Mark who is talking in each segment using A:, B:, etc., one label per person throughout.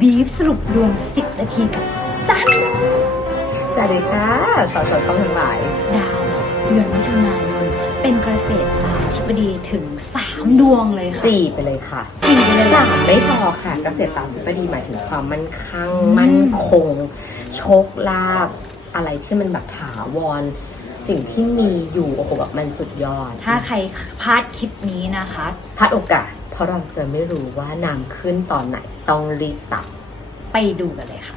A: บีฟสรุปดวง10 นาทีกับจัน
B: สวัสดีค่ะชาวชาวช่องทั้งหลาย
A: ดาวเดือนมิถุนายนเป็นเกษตรตาธิบดีถึง 3 ดวงเลยค่ะ
B: สี่ไปเลยค่ะ
A: สี่ไปเลย
B: สามไม่พอค่ะเกษตรตามธิบดีหมายถึงความมั่นคงมั่นคง โชคลาภอะไรที่มันแบบถาวร สิ่งที่มีอยู่โอ้โหแบบมันสุดยอด
A: ถ้าใครพลาดคลิปนี้นะคะ
B: พลาดโอกาส เพราะเราจะไม่รู้ว่านางขึ้นตอนไหนต้องรีบตัด
A: ไปดูกันเลยค่ะ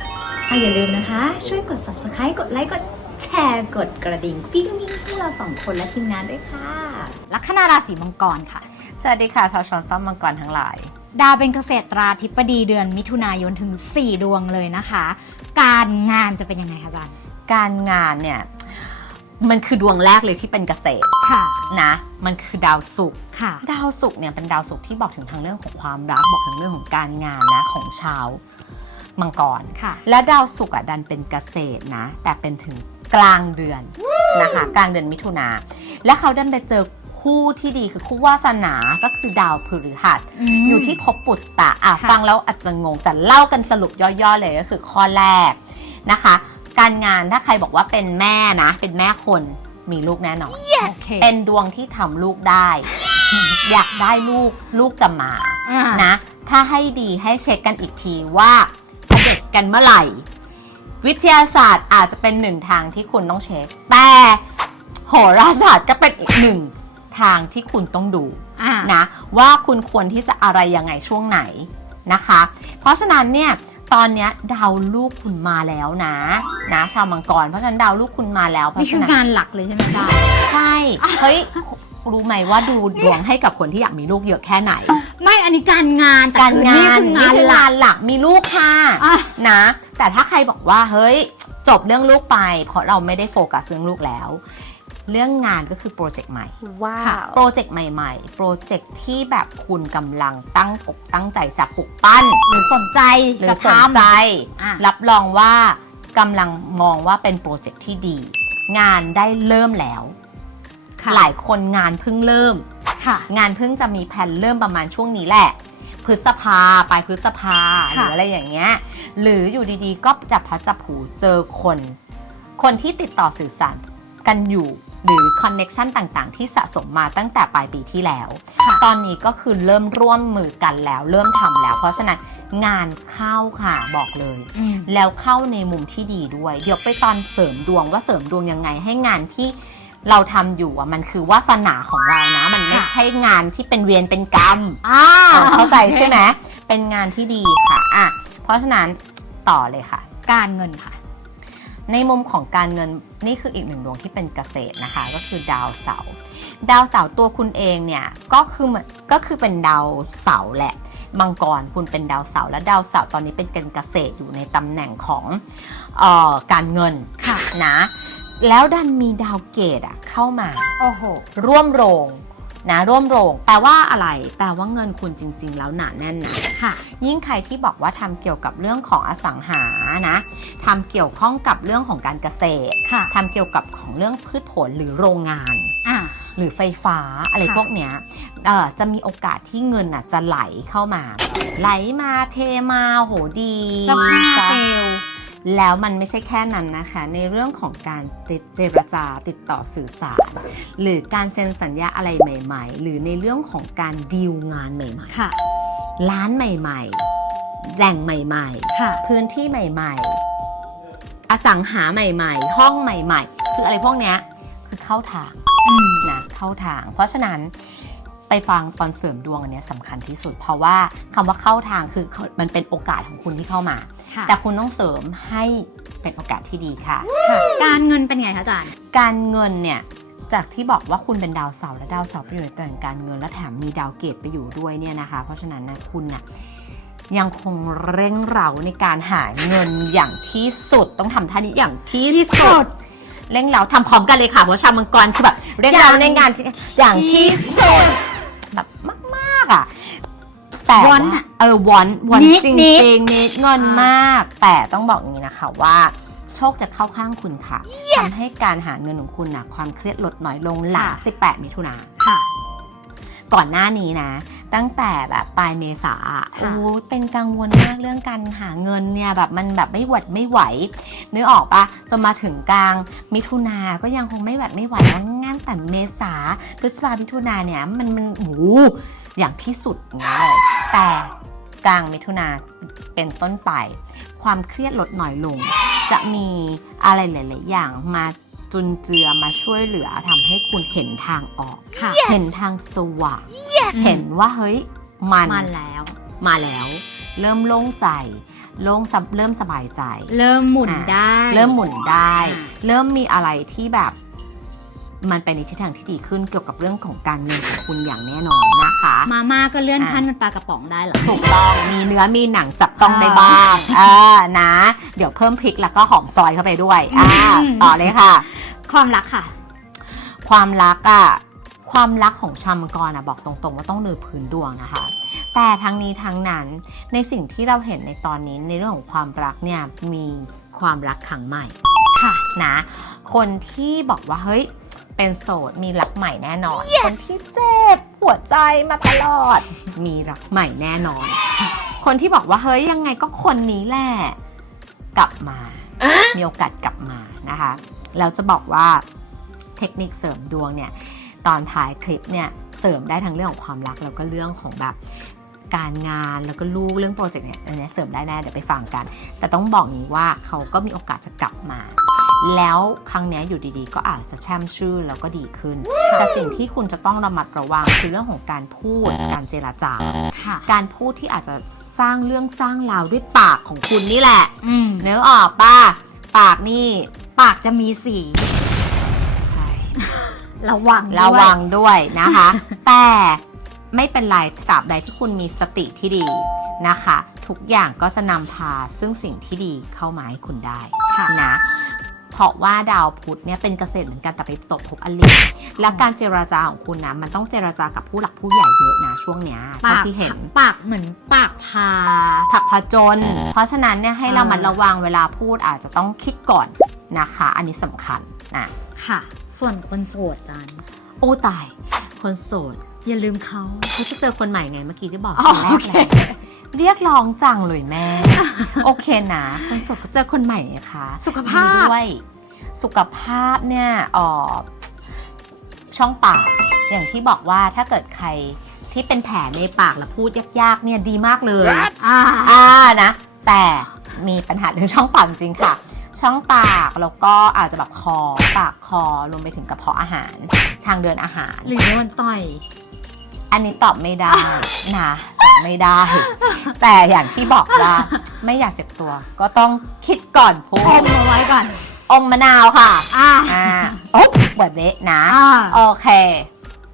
A: อะอย่าลืมนะคะ ช่วยกด subscribe กดไลค์กดแชร์กดกระดิ่งกิ๊งกิ๊งให้เราสองคนและทีมงานด้วยค่ะลัคนาราศีมังกรค่ะ
B: สวัสดีค่ะ ชาวชอนซ้อมมังกรทั้งหลาย
A: ดาวเป็นเกษตราธิบดีเดือนมิถุนายนถึง 4 ดวงเลยนะคะ การงานจะเป็นยังไงคะอาจารย์
C: การงานเนี่ยมันคือดวงแรกเลยที่เป็นเกษตร
A: ค่ะ
C: นะ มันคือดาวศุกร์
A: ค่ะ
C: ดาวศุกร์เนี่ยเป็นดาวศุกร์ที่บอกถึงทางเรื่องของความรักบอกถึงเรื่องของการงานนะของชาว มังกร
A: ค่ะ
C: และดาวศุกร์อะดันเป็นเกษตรนะ แต่เป็นถึงกลางเดือนนะคะกลางเดือนมิถุนาและเขาดันไปเจอคู่ที่ดีคือคู่วาสนาก็คือดาวพฤหัสอยู่ที่ภพปุตตะอะ
A: ค่ะ
C: ฟังแล้วอาจจะงงแต่เล่ากันสรุปย่อๆเลยก็คือข้อแรกนะคะ การงานถ้าใครบอกว่าเป็นแม่นะ เป็นแม่คนมีลูกแน่นอน
A: yes
C: เป็นดวงที่ทำลูกได้ อยากได้ลูกลูกจะมา
A: อ่า
C: นะ ถ้าให้ดีให้เช็คกันอีกทีว่าเผด็จ กันเมื่อไหร่ วิทยาศาสตร์อาจจะเป็นหนึ่งทางที่คุณต้องเช็ค แต่โหราศาสตร์ก็เป็นอีกหนึ่งทางที่คุณต้องดู
A: อ่า
C: นะว่าคุณควรที่จะอะไรยังไงช่วงไหนนะคะ เพราะฉะนั้นเนี่ยตอนเนี้ยดาวลูกคุณมาแล้วนะนะชาวมังกร เพราะฉะนั้นดาวลูกคุณมาแล้วเพ
A: นี่
C: ราะ
A: คื
C: ฉะ
A: อ
C: นั้น
A: งานหลักเลยใช่ไหมอาจารย์
C: ใช่เฮ้ยรู้ไหมว่าดูดวงให้กับคนที่อยากมีลูกเยอะแค่ไหน
A: ไม่อันนี้การงานแต่
C: การ
A: คืองา
C: น
A: นี่คืองาน
C: คื
A: หลัก
C: งานหลักมีลูกค่ะ
A: อะ
C: นะ แต่ถ้าใครบอกว่าเฮ้ยจบเรื่องลูกไป เพราะเราไม่ได้โฟกัสเรื่องลูกแล้ว เรื่องงานก็คือโปรเจกต์ใหม่
B: ว้า
A: ค่ะ
B: ว
C: โปรเจกต์ใหม่ๆ โปรเจกต์ที่แบบคุณกำลังตั้งอกตั้งใจจะปลุกปั้น
A: หรือสนใจ
C: หรือ
A: จะ
C: สน
A: ทำ
C: ใจ
A: อะ
C: รับรองว่ากำลังมองว่าเป็นโปรเจกต์ที่ดี งานได้เริ่มแล้ว
A: ค่ะ
C: หลายคนงานเพิ่งเริ่ม
A: ค่ะ
C: งานเพิ่งจะมีแผนเริ่มประมาณช่วงนี้แหละ พฤษภาปลายพฤษภาห
A: ค่ะ
C: รืออะไรอย่างเงี้ยหรืออยู่ดีๆ ก็จะพัดจะผูเจอคน คนที่ติดต่อสื่อสารกันอยู่ หรือคอนเน็ชันต่างๆ ที่สะสมมาตั้งแต่ปลายปีที่แล้ว
A: ค่ะ
C: ตอนนี้ก็คือเริ่มร่วมมือกันแล้ว เริ่มทำแล้ว เพราะฉะนั้นงานเข้าค่ะบอกเลย
A: อืม
C: แล้วเข้าในมุมที่ดีด้วย เดี๋ยวไปตอนเสริมดวงว่าเสริมดวงยังไงให้งานที่ เราทำอยู่อะมันคือวาสนาของเรานะ มันไม่
A: ค่ะ
C: ใช่งานที่เป็นเวียนเป็นกรรม
A: อ่า
C: อะเข้าใจใช่ไหม เป็นงานที่ดีค่ะ อะ เพราะฉะนั้นต่อเลยค่ะ
A: การเงินค่ะ
C: ในมุมของการเงินนี่คืออีกหนึ่งดวงที่เป็นเกษตรนะคะ ก็คือดาวเสาร์ดาวเสาร์ตัวคุณเองเนี่ยก็คือเหมือนก็คือเป็นดาวเสาร์แหละมังกรคุณเป็นดาวเสาร์และดาวเสาร์ตอนนี้เป็นการเกษตรอยู่ในตำแหน่งของเออการเงิน
A: ค่ะ
C: นะ แล้วดันมีดาวเกตอะเข้ามา
A: โอ้โห
C: ร่วมโรงนะร่วมโรง แปลว่าอะไร แปลว่าเงินคุณจริง ๆ แล้วหนาแน่นนะ
A: ค่ะ
C: ยิ่งใครที่บอกว่าทำเกี่ยวกับเรื่องของอสังหานะทำเกี่ยวข้องกับเรื่องของการเกษตร
A: ค่ะ
C: ทำเกี่ยวกับของเรื่องพืชผลหรือโรงงาน
A: อ่า
C: หรือไฟฟ้าอะไร
A: ค่ะ
C: พวกเนี้ยเอ่อจะมีโอกาสที่เงินอะจะไหลเข้ามา ไหลมาเทมาโหดี
A: เจ้าค่า
C: ซะ
A: เซลล์
C: แล้วมันไม่ใช่แค่นั้นนะคะ ในเรื่องของการติดเจรจาติดต่อสื่อสาร หรือการเซ็นสัญญาอะไรใหม่ ๆ หรือในเรื่องของการดีลงานใหม่
A: ค่ะ
C: ๆ ร้านใหม่ ๆ แหล่งใหม่
A: ค่ะ
C: ๆ พื้นที่ใหม่ ๆ อสังหาใหม่ ๆ ห้องใหม่ ๆ คืออะไรพวกเนี้ยคือเข้าทาง
A: อืม
C: นะเข้าทาง เพราะฉะนั้น ไปฟังตอนเสริมดวงอันเนี้ยสำคัญที่สุด เพราะว่าคำว่าเข้าทางคือมันเป็นโอกาสของคุณที่เข้ามา
A: ค่ะ
C: แต่คุณต้องเสริมให้เป็นโอกาสที่ดีค่ะ
A: ค่ะ การเงินเป็นไงคะอาจารย์
C: การเงินเนี่ยจากที่บอกว่าคุณเป็นดาวเสาร์และดาวเสาร์ไปอยู่ในตำแหน่งการเงินและแถมมีดาวเกตไปอยู่ด้วยเนี่ยนะคะ เพราะฉะนั้นนะคุณน่ะยังคงเร่งเร้าในการหาเงินอย่างที่สุดต้องทำท่านี้อย่างที่สุด เร่งเร้าทำพร้อมกันเลยค่ะเพราะชาวมังกรคือแบบเร่งเร้าในงานที่อย่างที่สุดแบบมากๆ อะแต่
A: วอ
C: ว่าน
A: อะ
C: เออวอนวอน
A: นิด
C: จริง
A: นิด
C: จริงนิดเงิน
A: อ่าม
C: มาก แต่ต้องบอกอย่างนี้นะคะว่า โชคจะเข้าข้างคุณค่ะทำให้การหาเงินของคุณนะความเครียดลดน้อยลงหลัง
A: ค่ะ
C: 18 มิถุนา
A: ค่ะ
C: ก่อนหน้านี้นะ ตั้งแต่แบบปลายเมษาอะ
A: ค่ะ
C: โอ้เป็นกังวลมากเรื่องการหาเงินเนี่ยแบบมันแบบไม่หวัดไม่ไหวนึกออกปะจนมาถึงกลางมิถุนาก็ยังคงไม่หวัดไม่ไหวแล้วงานแต่เมษาพฤษภามิถุนาเนี่ยมันมันโอ้โห อย่างที่สุดอย่างเงี้ยเลยแต่กลางมิถุนาเป็นต้นไป ความเครียดลดน้อยลง จะมีอะไรหลาย ๆ อย่างมาจุนเจือมาช่วยเหลือทำให้คุณเห็นทางออก
A: ค่ะ
C: เห็นทางสว่าง เห็นว่าเฮ้ยมัน
A: มันแล้ว
C: มาแล้ว เริ่มโล่งใจ โล่งสบเริ่มสบายใจ
A: เริ่มหมุน
C: อะ
A: ได้
C: เริ่มหมุนได้
A: อ่า
C: เริ่มมีอะไรที่แบบ มันไปในทิศทางที่ดีขึ้นเกี่ยวกับเรื่องของการเงินของคุณอย่างแน่นอนนะคะ
A: มาม่าก็เลื่อน
C: อะ
A: ขั้นเป็นปลากระป๋องได้เหรอ
C: ถูกต้องมีเนื้อมีหนังจับต้อง
A: อ่า
C: ได้บ้างอ่านะ เดี๋ยวเพิ่มพริกแล้วก็หอมซอยเข้าไปด้วยอ่า
A: อืม
C: ต่อเลยค่ะ
A: ความรักค่ะ
C: ความรักอะความรักของชาวมังกรอะบอกตรงๆ ว่าต้องเดินพื้นดวงนะคะ แต่ทั้งนี้ทั้งนั้นในสิ่งที่เราเห็นในตอนนี้ในเรื่องของความรักเนี่ยมีความรักครั้งใหม่
A: ค่ะ
C: นะคนที่บอกว่าเฮ้ย เป็นโสดมีรักใหม่แน่นอนคนที่เจ็บหัวใจมาตลอด มีรักใหม่แน่นอน คนที่บอกว่าเฮ้ยยังไงก็คนนี้แหละกลับมา มีโอกาสกลับมานะคะแล้วจะบอกว่าเทคนิคเสริมดวงเนี่ยตอนท้ายคลิปเนี่ยเสริมได้ทั้งเรื่องของความรักแล้วก็เรื่องของแบบการงานแล้วก็ลูกเรื่องโปรเจกต์เนี่ยอันเนี้ยเสริมได้แน่เดี๋ยวไปฟังกัน แต่ต้องบอกนี้ว่าเขาก็มีโอกาสจะกลับมา แล้วครั้งเนี้ยอยู่ดีๆ ก็อาจจะแช่มชื่นแล้วก็ดีขึ้น แต่สิ่งที่คุณจะต้องระมัดระวังคือเรื่องของการพูดการเจรจา
A: ค่ะ
C: การพูดที่อาจจะสร้างเรื่องสร้างราวด้วยปากของคุณนี่แหละ
A: อืม
C: เนื้อออกป่ะปากนี่
A: ปากจะมีสี
C: ใช่
A: ระวังด้วย
C: ระวังด้วยนะคะ แต่ไม่เป็นไรตราบใดที่คุณมีสติที่ดีนะคะ ทุกอย่างก็จะนำพาซึ่งสิ่งที่ดีเข้ามาให้คุณได้
A: ค่ะ
C: นะเพ ราะว่าดาวพุธเนี่ยเป็นเกษตรเหมือนกันแต่ไปตกภพอลิและการเจราจาของคุณนะมันต้องเจราจากับผู้หลักผู้ใหญ่เยอะนะช่วงเนี้ยเท่าที่เห็น
A: ปากเหมือนปากพา
C: ผักผจญเพราะฉะนั้นเนี่ยให้เรา
A: อ่า
C: มันระวังเวลาพูดอาจจะต้องคิดก่อนนะคะ อันนี้สำคัญนะ
A: ค่ะ ส่วนคนโสดกัน
C: โอ้ตาย คนโสด
A: อย่าลืมเขา
C: เขาจะเจอคนใหม่ไงเมื่อกี้ที่บอก
A: อ๋อ
C: ตอนแรก
A: โอเค
C: แล้ว เรียกร้องจังเลยแม่ โอเคนะคนโสดก็เจอคนใหม่ไงคะ
A: สุขภาพ
C: ดีด้วยสุขภาพเนี่ยเออช่องปาก อย่างที่บอกว่าถ้าเกิดใครที่เป็นแผลในปากแล้วพูดยากๆเนี่ยดีมากเลย
A: อ่า
C: อ่านะ แต่มีปัญหาเรื่องช่องปากจริงๆค่ะ ช่องปากแล้วก็อาจจะแบบคอปากคอรวมไปถึงกระเพาะอาหารทางเดินอาหาร
A: หรือโดนต่อย
C: อันนี้ตอบไม่ได้นะตอบไม่ได้ แต่อย่างที่บอกว่าไม่อยากเจ็บตัว ก็ต้องคิดก่อนพู
A: อ
C: ด
A: มเอาไว้ก่อน
C: อมมะนาวค่ะ
A: อ่า
C: อ่าโอ๊บแบบนี้นะ
A: อ่า
C: โอเค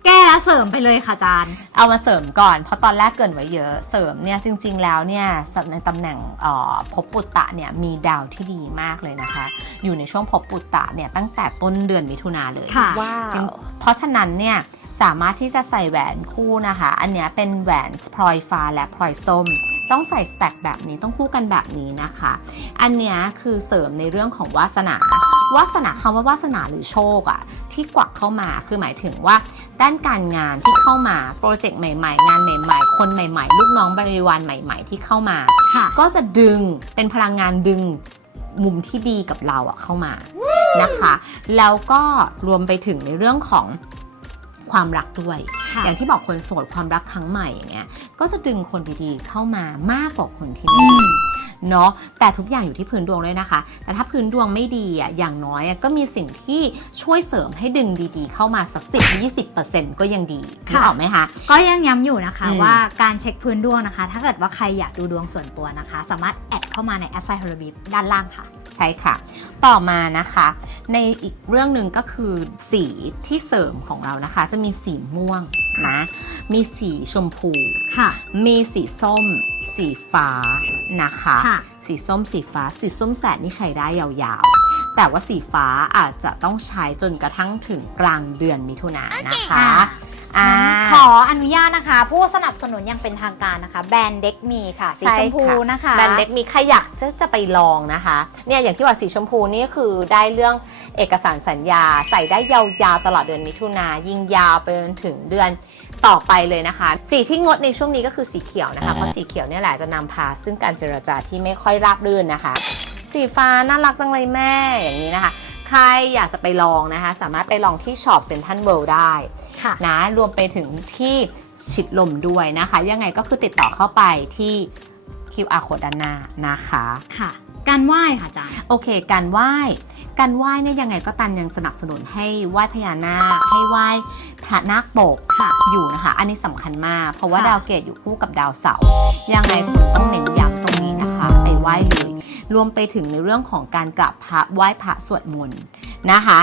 A: แก้แล้วเสริมไปเลยค่ะอาจารย์
C: เอามาเสริมก่อน เพราะตอนแรกเกรินไว้เยอะ เสริมเนี่ยจริง ๆ แล้วเนี่ยในตำแหน่งเอ่อภพปุตตะเนี่ยมีดาวที่ดีมากเลยนะคะ อยู่ในช่วงภพปุตตะเนี่ยตั้งแต่ต้นเดือนมิถุนาเลย
A: ค่ะ
B: ว้า
C: จริง
B: ว
C: เพราะฉะนั้นเนี่ย สามารถที่จะใส่แหวนคู่นะคะ อันเนี้ยเป็นแหวนพลอยฟ้าและพลอยส้ม ต้องใส่สแต็กแบบนี้ต้องคู่กันแบบนี้นะคะ อันเนี้ยคือเสริมในเรื่องของวาสนาวาสนาคำว่าวาสนาหรือโชคอะที่กวักเข้ามาคือหมายถึงว่า ด้านการงานที่เข้ามาโปรเจกต์ใหม่ ๆ งานใหม่ ๆ คนใหม่ ๆ ลูกน้องบริวารใหม่ ๆ ที่เข้ามา
A: ค่ะ
C: ก็จะดึงเป็นพลังงานดึงมุมที่ดีกับเราอะเข้ามานะคะ แล้วก็รวมไปถึงในเรื่องของ ความรักด้วย
A: ค่ะ
C: อย่างที่บอกคนโสดความรักครั้งใหม่อย่างเงี้ยก็จะดึงคนดีๆเข้ามามากกว่าคนที่ไม่
A: อื
C: ดี
A: ม
C: เนาะแต่ทุกอย่างอยู่ที่พื้นดวงด้วยนะคะ แต่ถ้าพื้นดวงไม่ดีอะอย่างน้อยอะก็มีสิ่งที่ช่วยเสริมให้ดึงดีๆ เข้ามาสักสิบยี่สิบเปอร์เซ็นต์ก็ยังดีนึกออกไหมคะ
A: ก็ยังย้ำอยู่นะคะ
C: อืม
A: ว่าการเช็คพื้นดวงนะคะ ถ้าเกิดว่าใครอยากดูดวงส่วนตัวนะคะ สามารถแอดเข้ามาในแอสไซ h o r o b i ด้านล่างค่ะ
C: ใช่ค่ะ ต่อมานะคะ ในอีกเรื่องหนึ่งก็คือสีที่เสริมของเรานะคะ จะมีสีม่วงนะมีสีชมพู
A: ค่ะ
C: มีสีส้ม สีฟ้านะคะ
A: ค่ะ
C: สีส้มสีฟ้า สีส้มแสดนี่ใช้ได้ยาวๆ แต่ว่าสีฟ้าอาจจะต้องใช้จนกระทั่งถึงกลางเดือนมิถุนายนนะคะ อ่า
A: ขออนุญาตนะคะ ผู้สนับสนุนอย่างเป็นทางการนะคะ แบรนด์เด็กมีค่ะสี
C: ใช่
A: ชมพู
C: ค่ะ
A: นะคะ
C: แบรนด์เด็กมีใครอยากจะจะไปลองนะคะ เนี่ยอย่างที่ว่าสีชมพูนี่คือได้เรื่องเอกสารสัญญา ใส่ได้ยาวๆตลอดเดือนมิถุนายิ่งยาวไปจนถึงเดือนต่อไปเลยนะคะ สีที่งดในช่วงนี้ก็คือสีเขียวนะคะ เพราะสีเขียวเนี่ยแหละจะนำพาซึ่งการเจรจาที่ไม่ค่อยราบรื่นนะคะ สีฟ้าน่ารักจังเลยแม่อย่างนี้นะคะ ใครอยากจะไปลองนะคะ สามารถไปลองที่ช็อปเซ็นทรัลเวิลด์ได้
A: ค่ะ
C: นะรวมไปถึงที่ชิดลมด้วยนะคะ ยังไงก็คือติดต่อเข้าไปที่ QR code ด้านหน้านะคะ
A: ค่ะ การไหว้ค่ะอาจารย์
C: โอเค การไหว้ การไหว้เนี่ยยังไงก็ตามยังสนับสนุนให้ไหว้พญานาคให้ไหว้พระนาคปก
A: ค่ะ
C: อยู่นะคะ อันนี้สำคัญมาก เพราะว่า
A: ค่ะ
C: ดาวเกตอยู่คู่กับดาวเสาร์ยังไงคุณต้องเน้นย้ำตรงนี้นะคะ ไปไหว้เลย รวมไปถึงในเรื่องของการกราบพระไหว้พระสวดมนต์นะคะ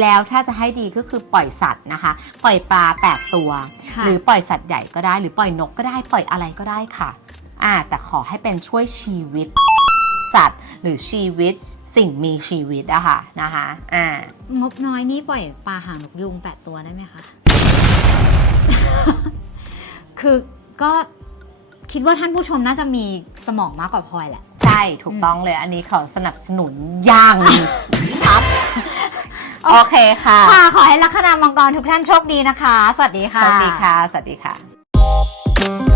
C: แล้วถ้าจะให้ดีก็คือปล่อยสัตว์นะคะ ปล่อยปลาแปดตัว
A: ค่ะ
C: หรือปล่อยสัตว์ใหญ่ก็ได้ หรือปล่อยนกก็ได้ปล่อยอะไรก็ได้ค่ะอ่าแต่ขอให้เป็นช่วยชีวิต สัตว์หรือชีวิตสิ่งมีชีวิตอะค่ะนะคะอ่า
A: งบน้อยนี่ปล่อยปลาหางนกยุงแปดตัวได้ไหมคะ คือก็คิดว่าท่านผู้ชมน่าจะมีสมองมากกว่าพลอยแหละ
C: ใช่ถูกต้องเลยอันนี้เขาสนับสนุนอย่าง ชัด โอเคค่ะ
A: ค่ะ ขอให้ลัคนามังกรทุกท่านโชคดีนะคะ สวัสดีค่ะ
C: สวัสดีค่ะ สวัสดีค่ะ